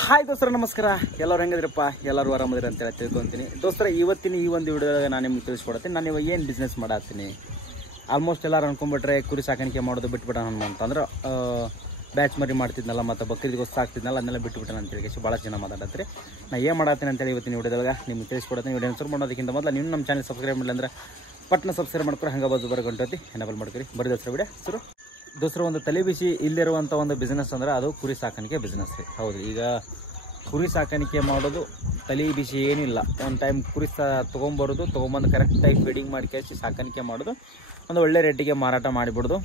Hi ದೋಸ್ತರ ನಮಸ್ಕಾರ. ಎಲ್ಲರೂ ಹೆಂಗಿದ್ರಪ್ಪ? ಎಲ್ಲರೂ ಆರಾಮದಿರ ಅಂತ ಹೇಳಿ ತಿಳ್ಕೊತೀನಿ. ದೋಸ್ತರ ಇವತ್ತಿನ ಈ ಒಂದು ವಿಡಿಯೋದಾಗ ನಾನು ನಿಮ್ಗೆ ತಿಳಿಸ್ಕೊಡ್ತೀನಿ. ನಾನು ಇವಾಗ ಏನು ಬಿಸ್ನೆಸ್ ಮಾಡತ್ತೀನಿ. ಆಲ್ಮೋಸ್ಟ್ ಎಲ್ಲರೂ ಅನ್ಕೊಂಡ್ಬಿಟ್ರೆ ಕುರಿ ಸಾಕಾಣಿಕೆ ಮಾಡೋದು ಬಿಟ್ಬಿಟ್ಟಣ ಅಂತಂದ್ರೆ ಬ್ಯಾಚ್ ಮರಿ ಮಾಡ್ತಿದ್ನಲ್ಲ ಮತ್ತು ಬಕ್ರೀದಿಗೋಸ್ಕರ ಸಾಕ್ತಿದ್ನಲ್ಲ ಅದನ್ನೆಲ್ಲ ಬಿಟ್ಬಿಟ್ಟಣ ಅಂತೇಳಿ ಭಾಳ ಜನ ಮಾತಾಡತ್ರಿ. ನಾನು ಏನು ಮಾಡತ್ತೀನಿ ಅಂತೇಳಿ ಇವತ್ತಿನ ವಿಡಿಯೋದಾಗ ನಿಮ್ಗೆ ತಿಳಿಸ್ಕೊಡ್ತೀನಿ. ವಿಡಿಯೋ ಶುರು ಮಾಡೋದಕ್ಕಿಂತ ಮೊದಲು ನೀವು ನಮ್ಮ ಚಾನಲ್ ಸಬ್ಸ್ಕ್ರೈಬ್ ಮಾಡಿಲ್ಲ ಅಂದ್ರೆ ಪಟ್ನ ಸಬ್ಸ್ಕ್ರೈಬ್ ಮಾಡ್ಕೊರಿ, ಹಂಗೆ ಬಾಜು ಬರೋ ಗಂಟೆ ಎನೇಬಲ್ ಮಾಡ್ಕೊರಿ. ಬರೀ ದೋಸ್ತರ ವಿಡಿಯೋ ಶುರು. ದೋಸ್ತರ ಒಂದು ತಲೆ ಬಿಸಿ ಇಲ್ಲಿರುವಂಥ ಒಂದು ಬಿಸ್ನೆಸ್ ಅಂದ್ರೆ ಅದು ಕುರಿ ಸಾಕಾಣಿಕೆ ಬಿಸ್ನೆಸ್ ರೀ. ಹೌದು, ಈಗ ಕುರಿ ಸಾಕಾಣಿಕೆ ಮಾಡೋದು ತಲೆ ಬಿಸಿ ಏನಿಲ್ಲ. ಒಂದು ಟೈಮ್ ಕುರಿ ತೊಗೊಂಬಂದು ಕರೆಕ್ಟಾಗಿ ಫೀಡಿಂಗ್ ಮಾಡಿ ಕೇಳಿಸಿ ಸಾಕಾಣಿಕೆ ಮಾಡೋದು, ಒಂದು ಒಳ್ಳೆ ರೇಟಿಗೆ ಮಾರಾಟ ಮಾಡಿಬಿಡೋದು,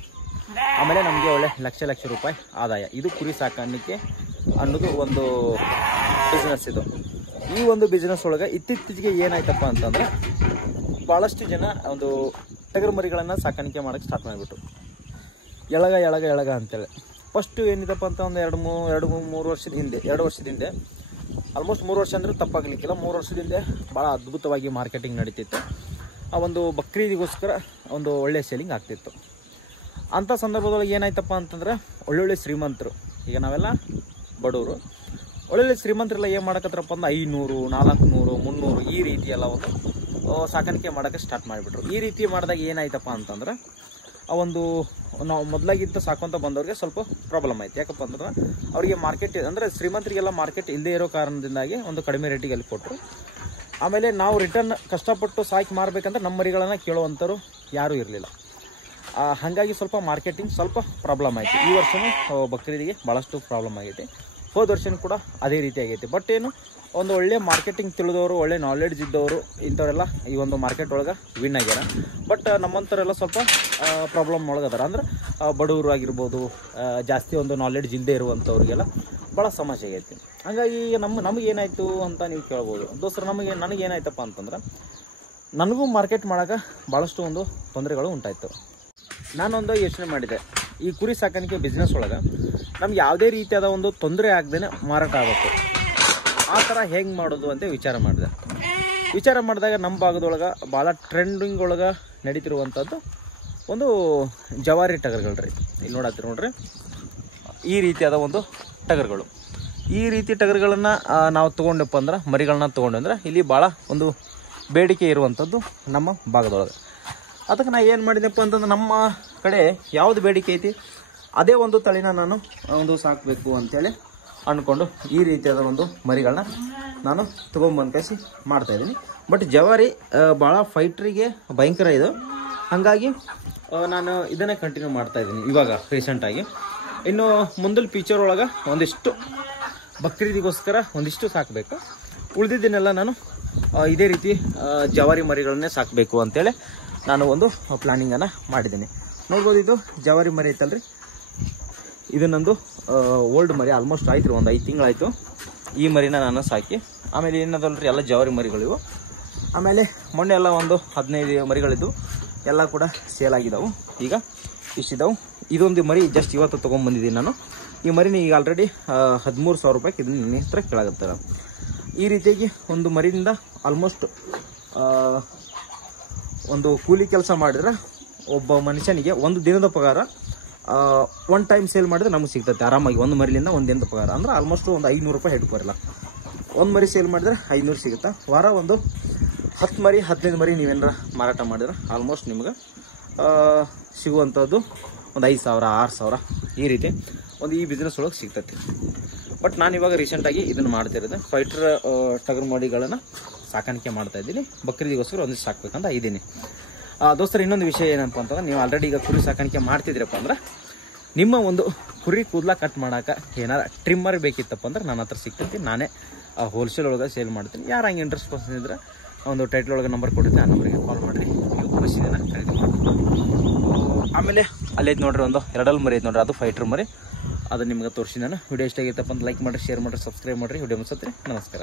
ಆಮೇಲೆ ನಮಗೆ ಒಳ್ಳೆ ಲಕ್ಷ ರೂಪಾಯಿ ಆದಾಯ. ಇದು ಕುರಿ ಸಾಕಾಣಿಕೆ ಅನ್ನೋದು ಒಂದು ಬಿಸ್ನೆಸ್. ಇದು ಈ ಒಂದು ಬಿಸ್ನೆಸ್ ಒಳಗೆ ಇತ್ತೀಚೆಗೆ ಏನಾಯ್ತಪ್ಪ ಅಂತಂದ್ರೆ ಭಾಳಷ್ಟು ಜನ ಒಂದು ಟಗರು ಮರಿಗಳನ್ನು ಸಾಕಾಣಿಕೆ ಮಾಡೋಕ್ಕೆ ಸ್ಟಾರ್ಟ್ ಮಾಡಿಬಿಟ್ರು. ಎಳಗ ಅಂತೇಳಿ. ಫಸ್ಟು ಏನಿದಪ್ಪ ಅಂತ ಒಂದು ಎರಡು ವರ್ಷದ ಹಿಂದೆ ಆಲ್ಮೋಸ್ಟ್ 3 ವರ್ಷ ಅಂದರೆ ತಪ್ಪಾಗಲಿಕ್ಕಿಲ್ಲ, 3 ವರ್ಷದ ಹಿಂದೆ ಭಾಳ ಅದ್ಭುತವಾಗಿ ಮಾರ್ಕೆಟಿಂಗ್ ನಡೀತಿತ್ತು. ಆ ಒಂದು ಬಕ್ರೀದಿಗೋಸ್ಕರ ಒಂದು ಒಳ್ಳೆಯ ಸೇಲಿಂಗ್ ಆಗ್ತಿತ್ತು. ಅಂಥ ಸಂದರ್ಭದೊಳಗೆ ಏನಾಯ್ತಪ್ಪ ಅಂತಂದ್ರೆ ಒಳ್ಳೊಳ್ಳೆ ಶ್ರೀಮಂತರು, ಈಗ ನಾವೆಲ್ಲ ಬಡವರು, ಒಳ್ಳೊಳ್ಳೆ ಶ್ರೀಮಂತರೆಲ್ಲ ಏನು ಮಾಡಕತ್ತಾರಪ್ಪ ಅಂದ್ರೆ 500, 400, 300 ಈ ರೀತಿ ಎಲ್ಲ ಒಂದು ಸಾಕಾಣಿಕೆ ಮಾಡೋಕ್ಕೆ ಸ್ಟಾರ್ಟ್ ಮಾಡಿಬಿಟ್ರು. ಈ ರೀತಿ ಮಾಡಿದಾಗ ಏನಾಯ್ತಪ್ಪ ಅಂತಂದ್ರೆ ಆ ಒಂದು ನಾವು ಮೊದಲಾಗಿದ್ದ ಸಾಕೊಂತ ಬಂದವ್ರಿಗೆ ಸ್ವಲ್ಪ ಪ್ರಾಬ್ಲಮ್ ಆಯ್ತು. ಯಾಕಪ್ಪ ಅಂದ್ರೆ ಅವರಿಗೆ ಮಾರ್ಕೆಟ್ ಅಂದರೆ ಶ್ರೀಮಂತರಿಗೆಲ್ಲ ಮಾರ್ಕೆಟ್ ಇಲ್ಲದೇ ಇರೋ ಕಾರಣದಿಂದಾಗಿ ಒಂದು ಕಡಿಮೆ ರೇಟಿಗೆ ಅಲ್ಲಿ ಕೊಟ್ಟರು. ಆಮೇಲೆ ನಾವು ರಿಟರ್ನ್ ಕಷ್ಟಪಟ್ಟು ಸಾಕಿ ಮಾರಬೇಕಂದ್ರೆ ನಮ್ಮ ಮರಿಗಳನ್ನು ಕೇಳುವಂಥವ್ರು ಯಾರೂ ಇರಲಿಲ್ಲ. ಹಾಗಾಗಿ ಸ್ವಲ್ಪ ಮಾರ್ಕೆಟಿಂಗ್ ಸ್ವಲ್ಪ ಪ್ರಾಬ್ಲಮ್ ಆಯಿತು. ಈ ವರ್ಷವೂ ಬಕ್ರೀದಿಗೆ ಭಾಳಷ್ಟು ಪ್ರಾಬ್ಲಮ್ ಆಗೈತೆ. ಹೋದ ವರ್ಷನೂ ಕೂಡ ಅದೇ ರೀತಿ ಆಗೈತೆ. ಬಟ್ ಏನು ಒಂದು ಒಳ್ಳೆ ಮಾರ್ಕೆಟಿಂಗ್ ತಿಳಿದವರು, ಒಳ್ಳೆ ನಾಲೆಡ್ಜ್ ಇದ್ದವರು ಇಂಥವರೆಲ್ಲ ಈ ಒಂದು ಮಾರ್ಕೆಟ್ ಒಳಗೆ ವಿನ್ ಆಗ್ಯಾರ. ಬಟ್ ನಮ್ಮಂಥವರೆಲ್ಲ ಸ್ವಲ್ಪ ಪ್ರಾಬ್ಲಮ್ ಒಳಗದಾರ. ಅಂದ್ರೆ ಬಡವರು ಆಗಿರ್ಬೋದು, ಜಾಸ್ತಿ ಒಂದು ನಾಲೆಡ್ಜ್ ಇಲ್ಲದೆ ಇರುವಂಥವ್ರಿಗೆಲ್ಲ ಭಾಳ ಸಮಸ್ಯೆ ಆಗೈತಿ. ಹಾಗಾಗಿ ನಮಗೇನಾಯಿತು ಅಂತ ನೀವು ಕೇಳ್ಬೋದು. ದೋಸ್ತರ ನನಗೇನಾಯ್ತಪ್ಪ ಅಂತಂದ್ರೆ ನನಗೂ ಮಾರ್ಕೆಟ್ ಮಾಡೋಕೆ ಭಾಳಷ್ಟು ಒಂದು ತೊಂದರೆಗಳು ಉಂಟಾಯಿತು. ನಾನೊಂದು ಯೋಚನೆ ಮಾಡಿದೆ, ಈ ಕುರಿ ಸಾಕಾಣಿಕೆ ಬಿಸ್ನೆಸ್ ಒಳಗೆ ನಮ್ಗೆ ಯಾವುದೇ ರೀತಿಯಾದ ಒಂದು ತೊಂದರೆ ಆಗದೇ ಮಾರಾಟ ಆಗುತ್ತೆ, ಆ ಥರ ಹೆಂಗೆ ಮಾಡೋದು ಅಂತ ವಿಚಾರ ಮಾಡಿದಾಗ ನಮ್ಮ ಭಾಗದೊಳಗೆ ಭಾಳ ಟ್ರೆಂಡಿಂಗ್ ಒಳಗೆ ನಡೀತಿರುವಂಥದ್ದು ಒಂದು ಜವಾರಿ ಟಗರ್ಗಳು ರೀ. ಇಲ್ಲಿ ನೋಡ್ರಿ, ಈ ರೀತಿಯಾದ ಒಂದು ಟಗರ್ಗಳು. ಈ ರೀತಿ ಟಗರ್ಗಳನ್ನು ನಾವು ತೊಗೊಂಡಪ್ಪ ಅಂದ್ರೆ ಮರಿಗಳನ್ನ ತೊಗೊಂಡ್ರೆ ಇಲ್ಲಿ ಭಾಳ ಒಂದು ಬೇಡಿಕೆ ಇರುವಂಥದ್ದು ನಮ್ಮ ಭಾಗದೊಳಗೆ. ಅದಕ್ಕೆ ನಾನು ಏನು ಮಾಡಿದೆಪ್ಪ ಅಂತಂದ್ರೆ ನಮ್ಮ ಕಡೆ ಯಾವುದು ಬೇಡಿಕೆ ಐತಿ ಅದೇ ಒಂದು ತಳಿನ ನಾನು ಒಂದು ಸಾಕಬೇಕು ಅಂತೇಳಿ ಅಂದ್ಕೊಂಡು ಈ ರೀತಿಯಾದ ಒಂದು ಮರಿಗಳನ್ನ ನಾನು ತೊಗೊಂಬಂದು ಕಳಿಸಿ ಮಾಡ್ತಾಯಿದ್ದೀನಿ. ಬಟ್ ಜವಾರಿ ಭಾಳ ಫೈಟ್ರಿಗೆ ಭಯಂಕರ ಇದು. ಹಾಗಾಗಿ ನಾನು ಇದನ್ನೇ ಕಂಟಿನ್ಯೂ ಮಾಡ್ತಾಯಿದ್ದೀನಿ ಇವಾಗ ರೀಸೆಂಟಾಗಿ. ಇನ್ನು ಮುಂದಲ್ ಫ್ಯೂಚರ್ ಒಳಗೆ ಒಂದಿಷ್ಟು ಬಕ್ರೀದಿಗೋಸ್ಕರ ಒಂದಿಷ್ಟು ಸಾಕಬೇಕು, ಉಳಿದಿದ್ದನ್ನೆಲ್ಲ ನಾನು ಇದೇ ರೀತಿ ಜವಾರಿ ಮರಿಗಳನ್ನೇ ಸಾಕಬೇಕು ಅಂತೇಳಿ ನಾನು ಒಂದು ಪ್ಲಾನಿಂಗನ್ನು ಮಾಡಿದ್ದೀನಿ. ನೋಡ್ಬೋದು, ಇದು ಜವಾರಿ ಮರಿ ಐತಲ್ರಿ, ಇದು ನಂದು ಓಲ್ಡ್ ಮರಿ. ಆಲ್ಮೋಸ್ಟ್ ಆಯ್ತು ರೀ, ಒಂದು 5 ತಿಂಗಳಾಯಿತು ಈ ಮರಿನ ನಾನು ಸಾಕಿ. ಆಮೇಲೆ ಏನದಲ್ರಿ ಎಲ್ಲ ಜವಾರಿ ಮರಿಗಳಿವು. ಆಮೇಲೆ ಮೊನ್ನೆ ಎಲ್ಲ ಒಂದು 15 ಮರಿಗಳಿದ್ದು ಎಲ್ಲ ಕೂಡ ಸೇಲ್ ಆಗಿದ್ದಾವೆ. ಈಗ ಇಷ್ಟಿದ್ದಾವೆ. ಇದೊಂದು ಮರಿ ಜಸ್ಟ್ ಇವತ್ತು ತೊಗೊಂಬಂದಿದ್ದೀನಿ ನಾನು. ಈ ಮರಿನ ಈಗ ಆಲ್ರೆಡಿ 13,000 ರೂಪಾಯಿಗೆ ಇದನ್ನ ನನ್ನ ಹತ್ರ ಕೆಳಗತ್ತಾರೆ. ಈ ರೀತಿಯಾಗಿ ಒಂದು ಮರಿಯಿಂದ ಆಲ್ಮೋಸ್ಟ್ ಒಂದು ಕೂಲಿ ಕೆಲಸ ಮಾಡಿದ್ರೆ ಒಬ್ಬ ಮನುಷ್ಯನಿಗೆ ಒಂದು ದಿನದ ಪಗಾರ ಒನ್ ಟೈಮ್ ಸೇಲ್ ಮಾಡಿದ್ರೆ ನಮಗೆ ಸಿಗ್ತೈತೆ ಆರಾಮಾಗಿ. ಒಂದು ಮರಿಲಿಂದ ಒಂದು ದಿನದ ಪಗಾರ ಅಂದ್ರೆ ಆಲ್ಮೋಸ್ಟ್ ಒಂದು 500 ರೂಪಾಯಿ ಹೆಡ್ ಬರಲ್ಲ. ಒಂದು ಮರಿ ಸೇಲ್ ಮಾಡಿದ್ರೆ 500 ಸಿಗುತ್ತೆ. ವಾರ ಒಂದು 10 ಮರಿ 15 ಮರಿ ನೀವೇನಾರ ಮಾರಾಟ ಮಾಡಿದ್ರೆ ಆಲ್ಮೋಸ್ಟ್ ನಿಮ್ಗೆ ಸಿಗುವಂಥದ್ದು ಒಂದು 5,000 6,000 ಈ ರೀತಿ ಒಂದು ಈ ಬಿಸ್ನೆಸ್ ಒಳಗೆ ಸಿಗ್ತೈತಿ. ಬಟ್ ನಾನು ಇವಾಗ ರೀಸೆಂಟಾಗಿ ಇದನ್ನು ಮಾಡ್ತಿರೋದು ಫೈಟರ್ ಟಗರು ಮರಿಗಳನ್ನು ಸಾಕಾಣಿಕೆ ಮಾಡ್ತಾ ಇದ್ದೀನಿ. ಬಕ್ರೀದಿಗೋಸ್ಕರ ಒಂದಿಷ್ಟು ಸಾಕ್ಬೇಕಂತ ಇದ್ದೀನಿ. ದೋಸ್ತರ ಇನ್ನೊಂದು ವಿಷಯ ಏನಪ್ಪ ಅಂತಂದ್ರೆ, ನೀವು ಆಲ್ರೆಡಿ ಈಗ ಕುರಿ ಸಾಕಾಣಿಕೆ ಮಾಡ್ತಿದ್ದೀರಪ್ಪ ಅಂದ್ರೆ ನಿಮ್ಮ ಒಂದು ಕುರಿ ಕೂದಲ ಕಟ್ ಮಾಡೋಕೆ ಏನಾರು ಟ್ರಿಮ್ಮರ್ ಬೇಕಿತ್ತಪ್ಪ ಅಂದ್ರೆ ನನ್ನ ಹತ್ರ ಸಿಗ್ತೈತಿ. ನಾನೇ ಹೋಲ್ಸೇಲ್ ಒಳಗೆ ಸೇಲ್ ಮಾಡ್ತೀನಿ. ಯಾರು ಹಂಗೆ ಇಂಟ್ರೆಸ್ಟ್ ಪರ್ಸನ್ ಇದ್ರೆ ಒಂದು ಟೈಟ್ಲ್ ಒಳಗೆ ನಂಬರ್ ಕೊಟ್ಟಿದ್ದೆ, ಆ ನಂಬರಿಗೆ ಕಾಲ್ ಮಾಡಿರಿ, ನೀವು ಖುಷಿನ ಖರೀದಿ ಮಾಡ್ಬೋದು. ಆಮೇಲೆ ಅಲ್ಲೈತೆ ನೋಡ್ರಿ, ಒಂದು 2 ಮರಿ ಐತೆ ನೋಡ್ರಿ, ಅದು ಫೈಟರ್ ಮರಿ. ಅದು ನಿಮ್ಗೆ ತೋರಿಸಿ ನಾನು. ವಿಡಿಯೋ ಇಷ್ಟ ಆಗೈತಪ್ಪ ಅಂತ ಲೈಕ್ ಮಾಡಿರಿ, ಶೇರ್ ಮಾಡಿರಿ, ಸಬ್ಸ್ಕ್ರೈಬ್ ಮಾಡಿರಿ. ವಿಡಿಯೋ ಮುಗಿಸತ್ರಿ. ನಮಸ್ಕಾರ.